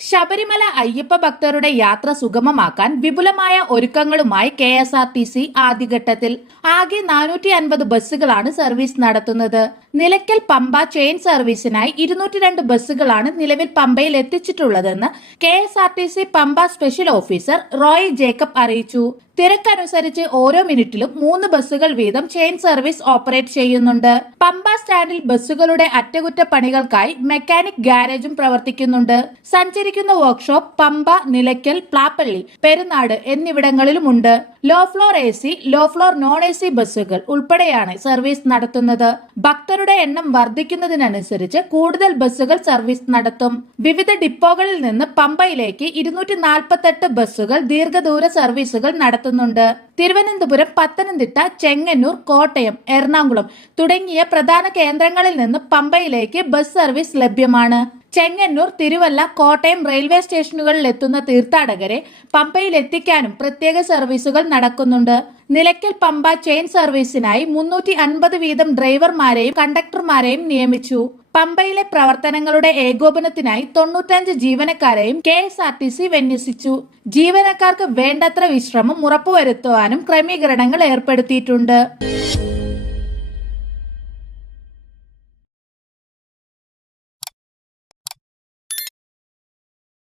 ശബരിമല അയ്യപ്പ ഭക്തരുടെ യാത്ര സുഗമമാക്കാൻ വിപുലമായ ഒരുക്കങ്ങളുമായി K S R T C ആദ്യഘട്ടത്തിൽ. ആകെ നാനൂറ്റി അൻപത് ബസ്സുകളാണ് സർവീസ് നടത്തുന്നത്. നിലയ്ക്കൽ പമ്പ ചെയിൻ സർവീസിനായി ഇരുന്നൂറ്റി രണ്ട് ബസ്സുകളാണ് നിലവിൽ പമ്പയിൽ എത്തിച്ചിട്ടുള്ളതെന്ന് K S R T C Pampa special officer Roy Jacob അറിയിച്ചു. തിരക്കനുസരിച്ച് ഓരോ മിനിറ്റിലും മൂന്ന് ബസ്സുകൾ വീതം ചെയിൻ സർവീസ് ഓപ്പറേറ്റ് ചെയ്യുന്നുണ്ട്. പമ്പ സ്റ്റാൻഡിൽ ബസ്സുകളുടെ അറ്റകുറ്റപ്പണികൾക്കായി മെക്കാനിക് ഗാരേജും പ്രവർത്തിക്കുന്നുണ്ട്. സഞ്ചരിക്കുന്ന workshop Pampa Nilakkal Plappally Perunad എന്നിവിടങ്ങളിലുമുണ്ട്. Low floor A C low floor non A C ബസ്സുകൾ ഉൾപ്പെടെയാണ് സർവീസ് നടത്തുന്നത്. ഭക്തരുടെ എണ്ണം വർദ്ധിക്കുന്നതിനനുസരിച്ച് കൂടുതൽ ബസ്സുകൾ സർവീസ് നടത്തും. വിവിധ ഡിപ്പോകളിൽ നിന്ന് പമ്പയിലേക്ക് ഇരുന്നൂറ്റി നാൽപ്പത്തെട്ട് ബസ്സുകൾ ദീർഘദൂര സർവീസുകൾ നടത്തുന്നുണ്ട്. തിരുവനന്തപുരം പത്തനംതിട്ട ചെങ്ങന്നൂർ കോട്ടയം എറണാകുളം തുടങ്ങിയ പ്രധാന കേന്ദ്രങ്ങളിൽ നിന്ന് പമ്പയിലേക്ക് ബസ് സർവീസ് ലഭ്യമാണ്. ചെങ്ങന്നൂർ തിരുവല്ല കോട്ടയം റെയിൽവേ സ്റ്റേഷനുകളിൽ എത്തുന്ന തീർത്ഥാടകരെ പമ്പയിൽ എത്തിക്കാനും പ്രത്യേക സർവീസുകൾ നടക്കുന്നുണ്ട്. നിലയ്ക്കൽ പമ്പ ചെയിൻ സർവീസിനായി മുന്നൂറ്റി അൻപത് വീതം ഡ്രൈവർമാരെയും കണ്ടക്ടർമാരെയും നിയമിച്ചു. പമ്പയിലെ പ്രവർത്തനങ്ങളുടെ ഏകോപനത്തിനായി തൊണ്ണൂറ്റഞ്ച് ജീവനക്കാരെയും K S R T C വിന്യസിച്ചു. ജീവനക്കാർക്ക് വേണ്ടത്ര വിശ്രമം ഉറപ്പുവരുത്തുവാനും ക്രമീകരണങ്ങൾ ഏർപ്പെടുത്തിയിട്ടുണ്ട്.